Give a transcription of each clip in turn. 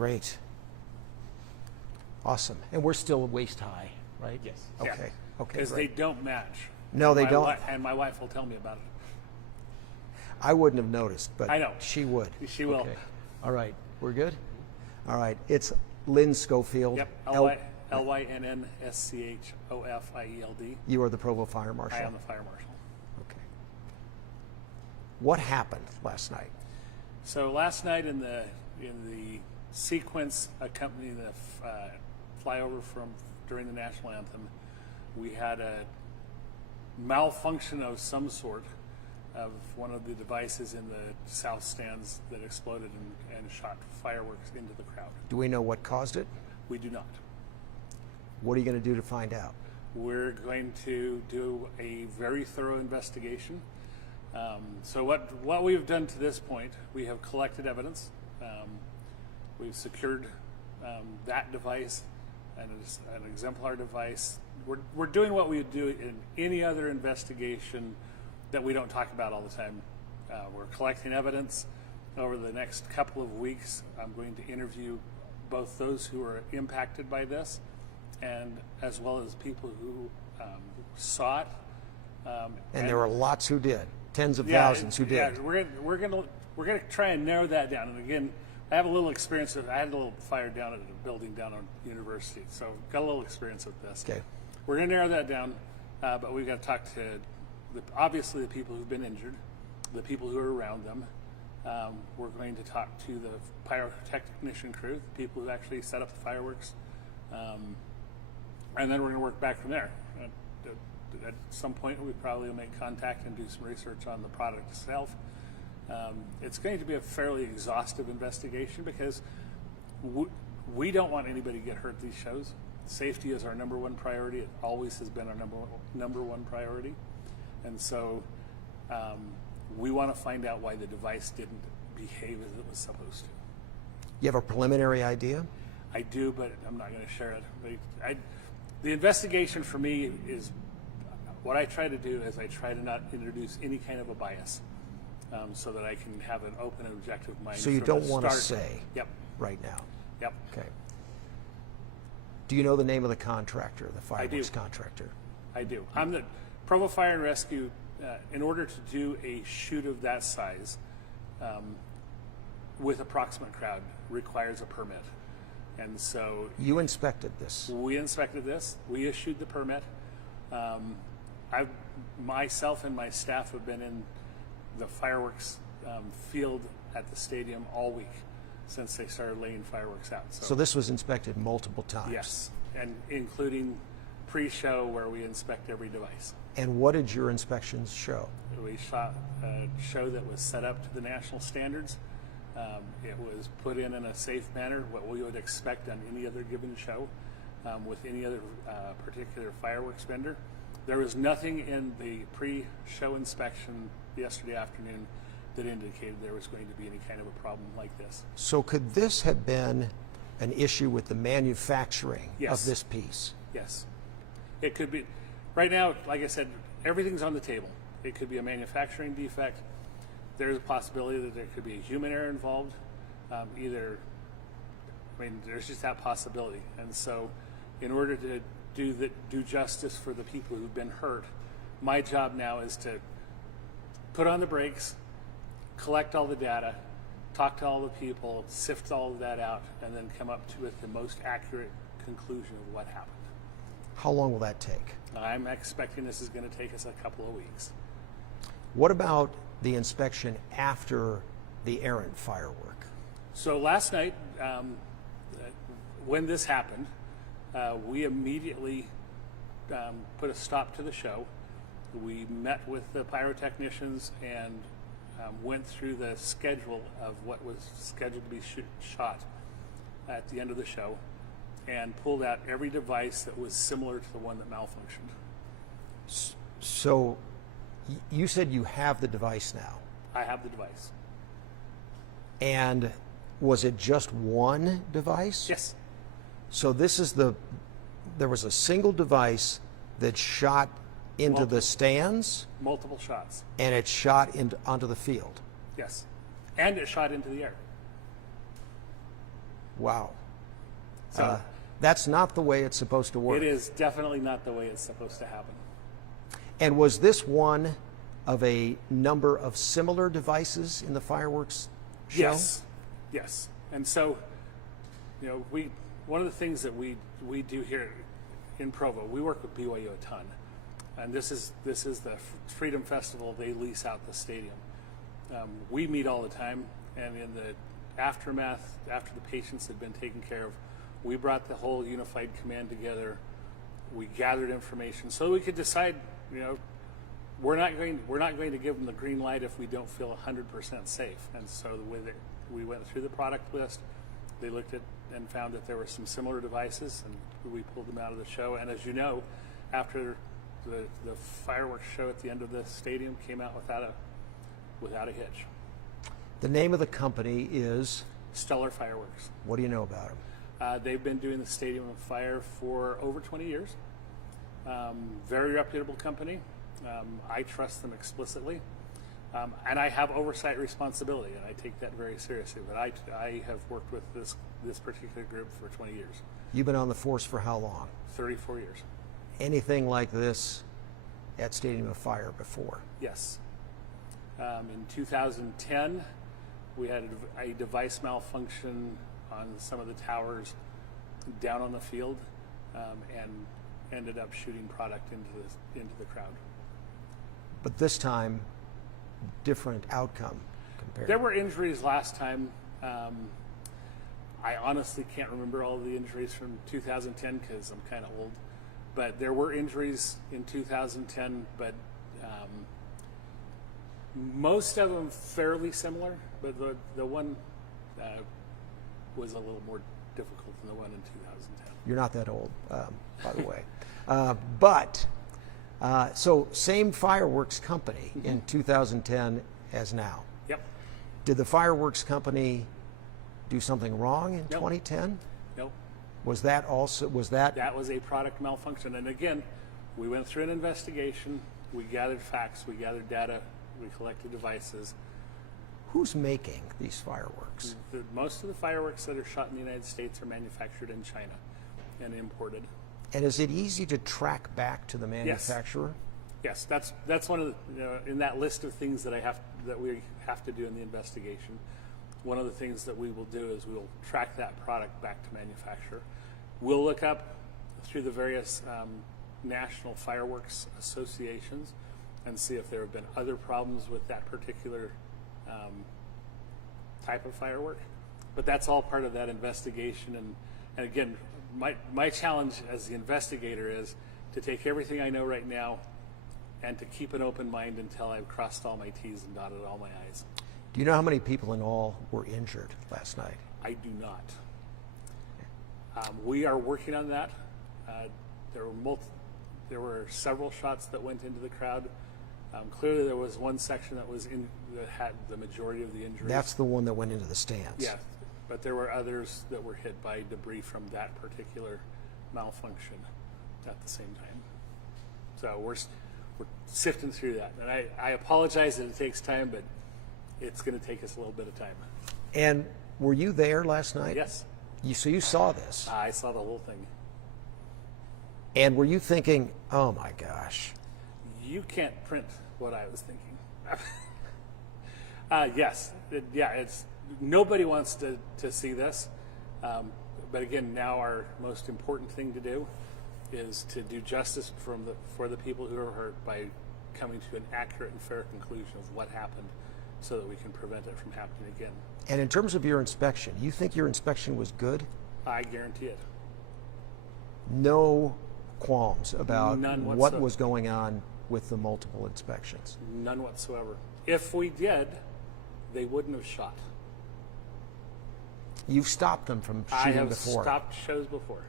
Great. Awesome. And we're still waist high, right? Yes. Okay. Yeah. Okay. Because they Great. don't match. No, they don't. And my wife will tell me about it. I wouldn't have noticed, but I know. she would. She will. Okay. All right. We're good? All right. It's Lynn Schofield. Yep. Lynnschoffield. You are the Provo Fire Marshal? I am the fire marshal. Okay. What happened last night? So last night in the sequence accompanying the flyover during the national anthem, we had a malfunction of some sort of one of the devices in the south stands that exploded and shot fireworks into the crowd. Do we know what caused it? We do not. What are you going to do to find out? We're going to do a very thorough investigation. So what we've done to this point, we have collected evidence. We've secured that device and an exemplar device. We're doing what we would do in any other investigation that we don't talk about all the time. We're collecting evidence. Over the next couple of weeks, I'm going to interview both those who are impacted by this, and as well as people who saw it. And there were lots who did, tens of thousands who did. Yeah, we're gonna try and narrow that down. And again, I have a little experience. I had a little fire down at a building down on University, so got a little experience with this. Okay. We're gonna narrow that down, but we've got to talk to obviously the people who've been injured, the people who are around them. We're going to talk to the pyrotechnician crew, the people who actually set up the fireworks, and then we're going to work back from there. At some point, we probably will make contact and do some research on the product itself. It's going to be a fairly exhaustive investigation because we don't want anybody to get hurt at these shows. Safety is our number one priority. It always has been our number one priority. And so we want to find out why the device didn't behave as it was supposed to. You have a preliminary idea? I do, but I'm not going to share it. The investigation for me is, what I try to do is I try to not introduce any kind of a bias, so that I can have an open and objective mind. So you don't want to say Yep. right now? Yep. Okay. Do you know the name of the contractor, the fireworks contractor? I do. I'm the Provo Fire and Rescue. In order to do a shoot of that size with approximate crowd requires a permit. And so you inspected this. We inspected this. We issued the permit. Myself and my staff have been in the fireworks field at the stadium all week since they started laying fireworks out. So this was inspected multiple times? Yes, and including pre-show where we inspect every device. And what did your inspections show? We shot a show that was set up to the national standards. It was put in a safe manner, what we would expect on any other given show with any other particular fireworks vendor. There was nothing in the pre-show inspection yesterday afternoon that indicated there was going to be any kind of a problem like this. So could this have been an issue with the manufacturing of this piece? Yes. It could be. Right now, like I said, everything's on the table. It could be a manufacturing defect. There's a possibility that there could be a human error involved. There's just that possibility. And so in order to do justice for the people who've been hurt, my job now is to put on the brakes, collect all the data, talk to all the people, sift all of that out, and then come up with the most accurate conclusion of what happened. How long will that take? I'm expecting this is going to take us a couple of weeks. What about the inspection after the errant firework? So last night, when this happened, we immediately put a stop to the show. We met with the pyrotechnicians and went through the schedule of what was scheduled to be shot at the end of the show and pulled out every device that was similar to the one that malfunctioned. So you said you have the device now? I have the device. And was it just one device? Yes. So this is there was a single device that shot into the stands? Multiple shots. And it shot onto the field? Yes. And it shot into the air. Wow. So That's not the way it's supposed to work. it is definitely not the way it's supposed to happen. And was this one of a number of similar devices in the fireworks show? Yes, yes. And so, you know, one of the things that we do here in Provo, we work with BYU a ton, and this is the Freedom Festival. They lease out the stadium. We meet all the time, and in the aftermath, after the patients had been taken care of, we brought the whole unified command together. We gathered information so we could decide. You know, we're not going to give them the green light if we don't feel 100% safe. And so we went through the product list. They looked at and found that there were some similar devices, and we pulled them out of the show. And as you know, after the fireworks show at the end of the stadium came out without a hitch. The name of the company is? Stellar Fireworks. What do you know about them? They've been doing the Stadium of Fire for over 20 years. Very reputable company. I trust them explicitly. And I have oversight responsibility, and I take that very seriously. But I have worked with this particular group for 20 years. You've been on the force for how long? 34 years. Anything like this at Stadium of Fire before? Yes. In 2010, we had a device malfunction on some of the towers down on the field, and ended up shooting product into the crowd. But this time, different outcome compared. There were injuries last time. I honestly can't remember all of the injuries from 2010 because I'm kind of old. But there were injuries in 2010, but most of them fairly similar. But the one was a little more difficult than the one in 2010. You're not that old, by the way. So same fireworks company in 2010 as now. Yep. Did the fireworks company do something wrong in 2010? Nope. Was that That was a product malfunction. And again, we went through an investigation. We gathered facts. We gathered data. We collected devices. Who's making these fireworks? Most of the fireworks that are shot in the United States are manufactured in China and imported. And is it easy to track back to the manufacturer? Yes, that's one of the, in that list of things that we have to do in the investigation. One of the things that we will do is we will track that product back to manufacturer. We'll look up through the various national fireworks associations and see if there have been other problems with that particular type of firework. But that's all part of that investigation. And again, my challenge as the investigator is to take everything I know right now and to keep an open mind until I've crossed all my T's and dotted all my I's. Do you know how many people in all were injured last night? I do not. We are working on that. There were several shots that went into the crowd. Clearly, there was one section that had the majority of the injuries. That's the one that went into the stands. Yeah, but there were others that were hit by debris from that particular malfunction at the same time. So we're sifting through that, and I apologize that it takes time, but it's going to take us a little bit of time. And were you there last night? Yes. So you saw this? I saw the whole thing. And were you thinking, oh my gosh? You can't print what I was thinking. Yes. It's nobody wants to see this. But again, now our most important thing to do is to do justice for the people who are hurt by coming to an accurate and fair conclusion of what happened so that we can prevent it from happening again. And in terms of your inspection, you think your inspection was good? I guarantee it. No qualms about None what whatsoever. was going on with the multiple inspections? None whatsoever. If we did, they wouldn't have shot. You've stopped them from I shooting have before. stopped shows before.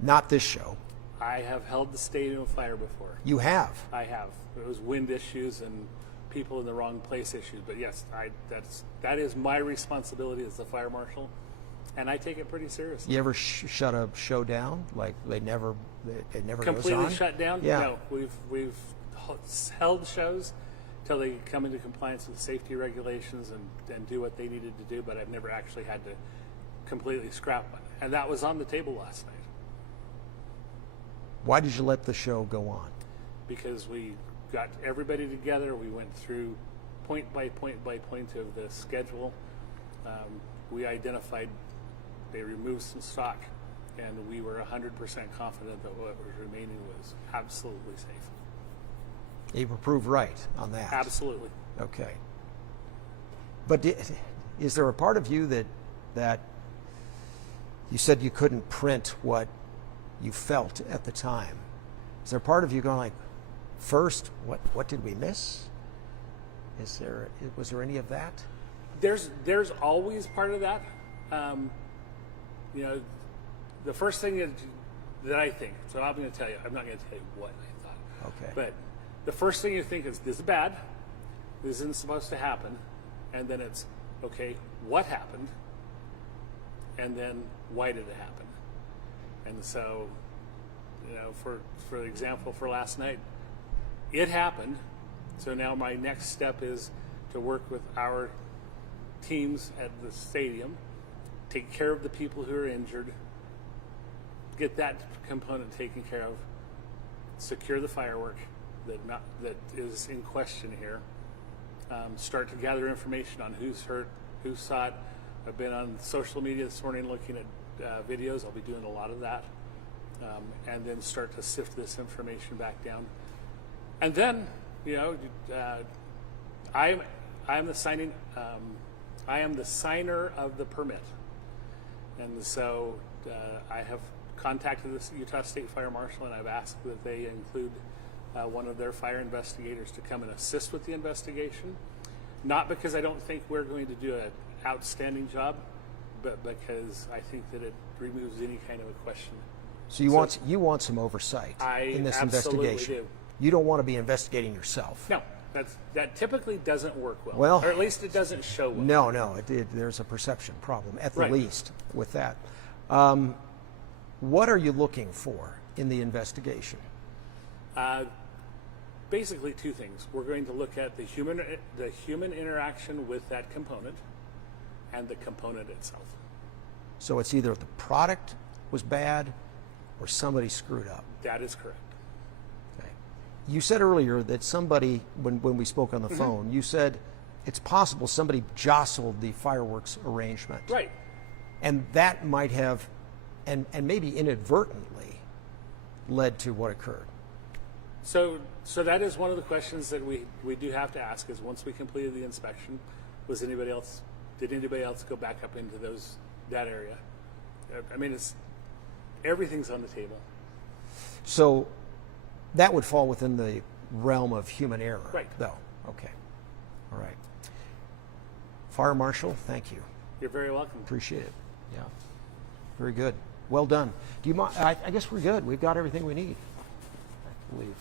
Not this show. I have held the Stadium of Fire before. You have. I have. It was wind issues and people in the wrong place issues. But yes, that is my responsibility as the fire marshal, and I take it pretty seriously. You ever shut a show down? Like it never goes Completely on? shut down? Yeah. No, we've held shows until they come into compliance with safety regulations and do what they needed to do, but I've never actually had to completely scrap one. And that was on the table last night. Why did you let the show go on? Because we got everybody together, we went through point by point by point of the schedule. We identified, they removed some stock, and we were 100% confident that what was remaining was absolutely safe. You were proved right on that. Absolutely. Okay. But is there a part of you that you said you couldn't print what you felt at the time? Is there a part of you going like, first, what did we miss? Was there any of that? There's always part of that. The first thing that I think, so I'm going to tell you, I'm not going to tell you what I thought. Okay. But the first thing you think is, this is bad, this isn't supposed to happen, and then it's, okay, what happened, and then why did it happen? And so, for example, for last night, it happened, so now my next step is to work with our teams at the stadium, take care of the people who are injured, get that component taken care of, secure the firework that is in question here, start to gather information on who's hurt, who saw it. I've been on social media this morning looking at videos. I'll be doing a lot of that, and then start to sift this information back down. And then, I am the signer of the permit, and so I have contacted the Utah State Fire Marshal, and I've asked that they include one of their fire investigators to come and assist with the investigation. Not because I don't think we're going to do an outstanding job, but because I think that it removes any kind of a question. So you want some oversight in this investigation. Do. You don't want to be investigating yourself. No, that typically doesn't work well. Well, or at least it doesn't show well. No, there's a perception problem at the Right. least with that. What are you looking for in the investigation? Basically two things. We're going to look at the human interaction with that component and the component itself. So it's either the product was bad or somebody screwed up. That is correct. Okay. You said earlier that somebody, when we spoke on the phone, you said it's possible somebody jostled the fireworks arrangement. Right. And that might have, and maybe inadvertently, led to what occurred. So that is one of the questions that we do have to ask, is once we completed the inspection, did anybody else go back up into that area? I mean, everything's on the table. So that would fall within the realm of human error, right? Though. Okay. All right. Fire Marshal, thank you. You're very welcome. Appreciate it. Yeah. Very good. Well done. Do you mind? I guess we're good. We've got everything we need, I believe.